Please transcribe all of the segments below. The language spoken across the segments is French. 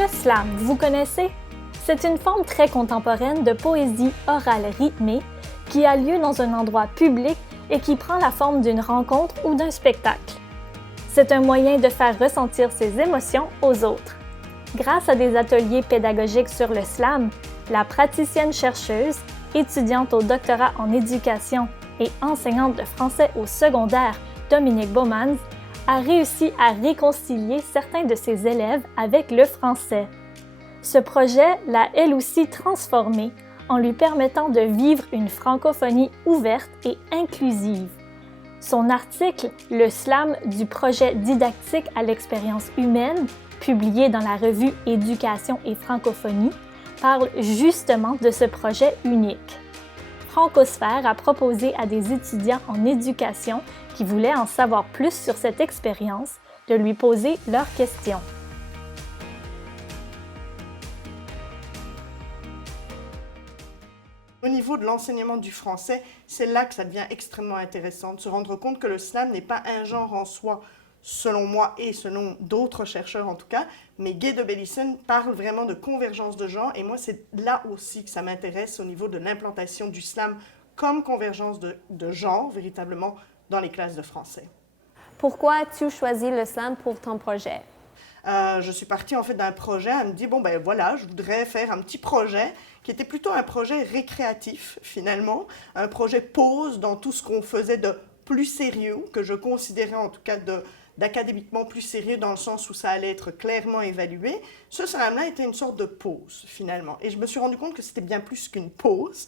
Le slam, vous connaissez? C'est une forme très contemporaine de poésie orale rythmée qui a lieu dans un endroit public et qui prend la forme d'une rencontre ou d'un spectacle. C'est un moyen de faire ressentir ses émotions aux autres. Grâce à des ateliers pédagogiques sur le slam, la praticienne-chercheuse, étudiante au doctorat en éducation et enseignante de français au secondaire, Dominique Baumans, a réussi à réconcilier certains de ses élèves avec le français. Ce projet l'a elle aussi transformée en lui permettant de vivre une francophonie ouverte et inclusive. Son article « Le slam du projet didactique à l'expérience humaine », publié dans la revue Éducation et francophonie, parle justement de ce projet unique. Francosphère a proposé à des étudiants en éducation qui voulaient en savoir plus sur cette expérience de lui poser leurs questions. Au niveau de l'enseignement du français, c'est là que ça devient extrêmement intéressant, de se rendre compte que le slam n'est pas un genre en soi, selon moi et selon d'autres chercheurs en tout cas, mais Gay de Bellissen parle vraiment de convergence de genres, et moi c'est là aussi que ça m'intéresse au niveau de l'implantation du slam comme convergence de genre, véritablement, dans les classes de français. Pourquoi as-tu choisi le slam pour ton projet? Je suis partie en fait d'un projet, elle me dit bon ben voilà, je voudrais faire un petit projet qui était plutôt un projet récréatif finalement, un projet pause dans tout ce qu'on faisait de plus sérieux, que je considérais en tout cas d'académiquement plus sérieux dans le sens où ça allait être clairement évalué. Ce slam-là était une sorte de pause finalement, et je me suis rendu compte que c'était bien plus qu'une pause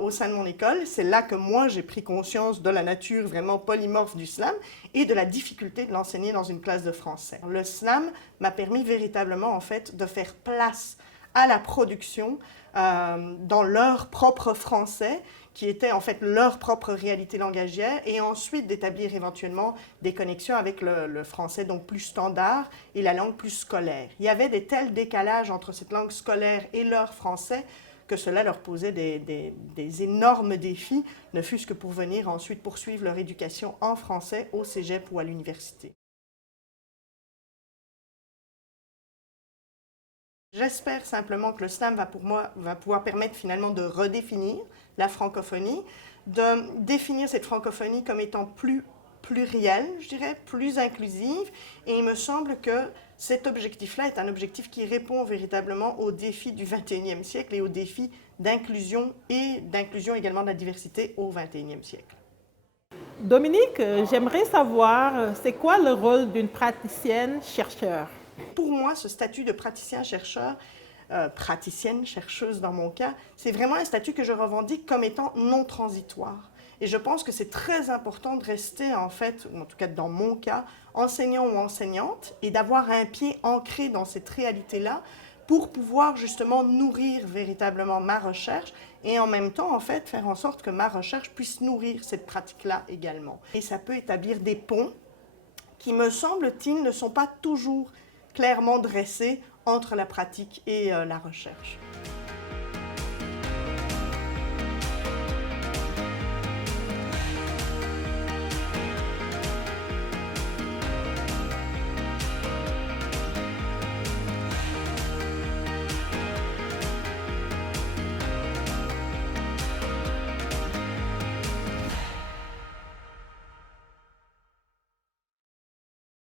au sein de mon école. C'est là que moi j'ai pris conscience de la nature vraiment polymorphe du slam et de la difficulté de l'enseigner dans une classe de français. Le slam m'a permis véritablement en fait de faire place à la production dans leur propre français, qui était en fait leur propre réalité langagière, et ensuite d'établir éventuellement des connexions avec le français donc plus standard et la langue plus scolaire. Il y avait des tels décalages entre cette langue scolaire et leur français que cela leur posait des énormes défis, ne fût-ce que pour venir ensuite poursuivre leur éducation en français au cégep ou à l'université. J'espère simplement que le slam va pouvoir permettre finalement de redéfinir la francophonie, de définir cette francophonie comme étant plus plurielle, je dirais, plus inclusive, et il me semble que cet objectif-là est un objectif qui répond véritablement aux défis du XXIe siècle et aux défis d'inclusion et d'inclusion également de la diversité au XXIe siècle. Dominique, j'aimerais savoir, c'est quoi le rôle d'une praticienne-chercheur? Pour moi, ce statut de praticien-chercheur, praticienne-chercheuse dans mon cas, c'est vraiment un statut que je revendique comme étant non transitoire. Et je pense que c'est très important de rester, en fait, ou en tout cas dans mon cas, enseignant ou enseignante, et d'avoir un pied ancré dans cette réalité-là pour pouvoir justement nourrir véritablement ma recherche et en même temps, en fait, faire en sorte que ma recherche puisse nourrir cette pratique-là également. Et ça peut établir des ponts qui, me semble-t-il, ne sont pas toujours clairement dressés entre la pratique et la recherche.